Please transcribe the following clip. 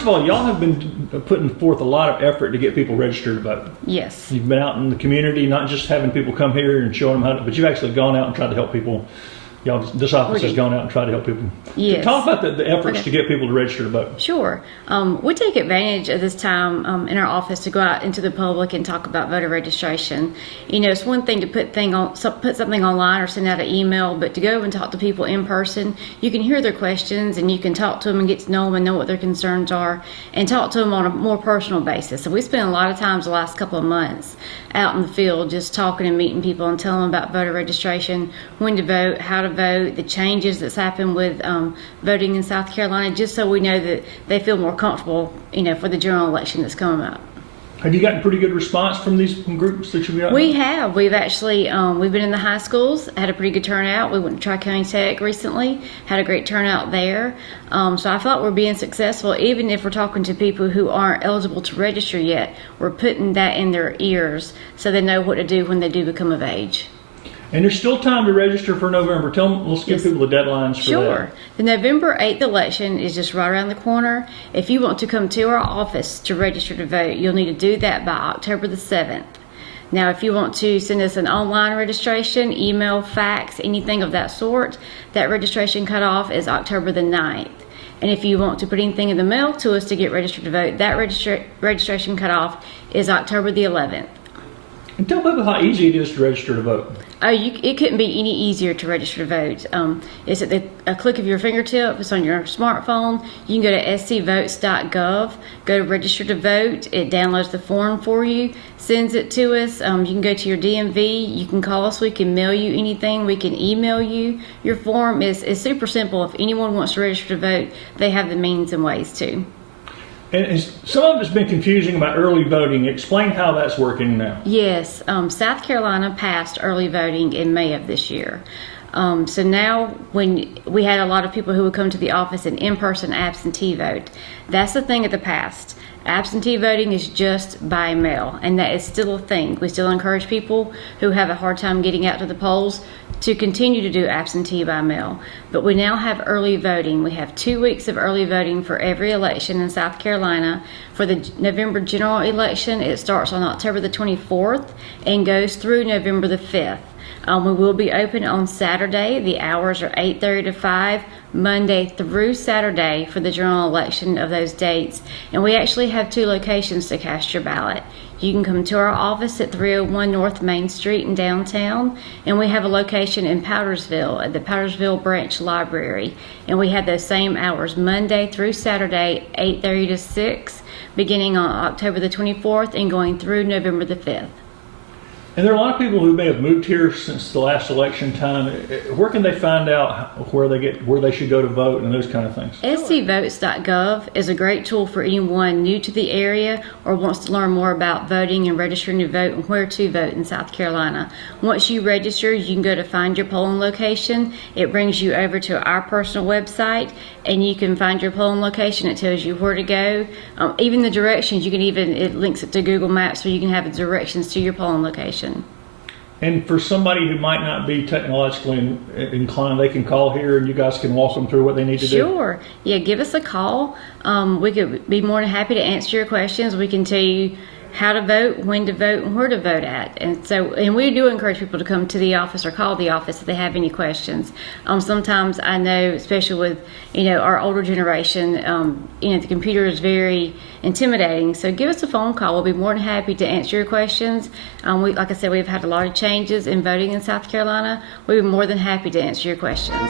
first of all, y'all have been putting forth a lot of effort to get people registered to vote. Yes. You've been out in the community, not just having people come here and showing them how to, but you've actually gone out and tried to help people. Y'all, this office has gone out and tried to help people. Yes. Talk about the efforts to get people to register to vote. Sure. We take advantage of this time in our office to go out into the public and talk about voter registration. You know, it's one thing to put something online or send out an email, but to go and talk to people in person, you can hear their questions and you can talk to them and get to know them and know what their concerns are and talk to them on a more personal basis. So we spent a lot of times the last couple of months out in the field just talking and meeting people and telling them about voter registration, when to vote, how to vote, the changes that's happened with voting in South Carolina, just so we know that they feel more comfortable, you know, for the general election that's coming up. Have you gotten pretty good response from these groups that you've got? We have. We've actually, we've been in the high schools, had a pretty good turnout. We went to Tri-County Tech recently, had a great turnout there. So I feel like we're being successful, even if we're talking to people who aren't eligible to register yet. We're putting that in their ears so they know what to do when they do become of age. And there's still time to register for November. Tell them, let's give people the deadlines for that. Sure. The November 8th election is just right around the corner. If you want to come to our office to register to vote, you'll need to do that by October the 7th. Now, if you want to send us an online registration, email, fax, anything of that sort, that registration cutoff is October the 9th. And if you want to put anything in the mail to us to get registered to vote, that registration cutoff is October the 11th. And tell people how easy it is to register to vote. It couldn't be any easier to register to vote. It's at a click of your fingertip. It's on your smartphone. You can go to SCVotes.gov, go to register to vote. It downloads the form for you, sends it to us. You can go to your DMV. You can call us. We can mail you anything. We can email you your form. It's super simple. If anyone wants to register to vote, they have the means and ways to. And some of it's been confusing about early voting. Explain how that's working now. Yes, South Carolina passed early voting in May of this year. So now when we had a lot of people who would come to the office and in-person absentee vote, that's the thing of the past. Absentee voting is just by mail, and that is still a thing. We still encourage people who have a hard time getting out to the polls to continue to do absentee by mail. But we now have early voting. We have 2 weeks of early voting for every election in South Carolina. For the November general election, it starts on October the 24th and goes through November the 5th. We will be open on Saturday. The hours are 8:30 to 5, Monday through Saturday for the general election of those dates. And we actually have 2 locations to cast your ballot. You can come to our office at 301 North Main Street in downtown, and we have a location in Powdersville at the Powdersville Branch Library. And we have those same hours, Monday through Saturday, 8:30 to 6, beginning on October the 24th and going through November the 5th. And there are a lot of people who may have moved here since the last election time. Where can they find out where they should go to vote and those kind of things? SCVotes.gov is a great tool for anyone new to the area or wants to learn more about voting and registering to vote and where to vote in South Carolina. Once you register, you can go to find your polling location. It brings you over to our personal website, and you can find your polling location. It tells you where to go. Even the directions, it links it to Google Maps so you can have the directions to your polling location. And for somebody who might not be technologically inclined, they can call here and you guys can walk them through what they need to do? Sure. Yeah, give us a call. We could be more than happy to answer your questions. We can tell you how to vote, when to vote, and where to vote at. And we do encourage people to come to the office or call the office if they have any questions. Sometimes I know, especially with, our older generation, the computer is very intimidating. So give us a phone call. We'll be more than happy to answer your questions. Like I said, we've had a lot of changes in voting in South Carolina. We'll be more than happy to answer your questions.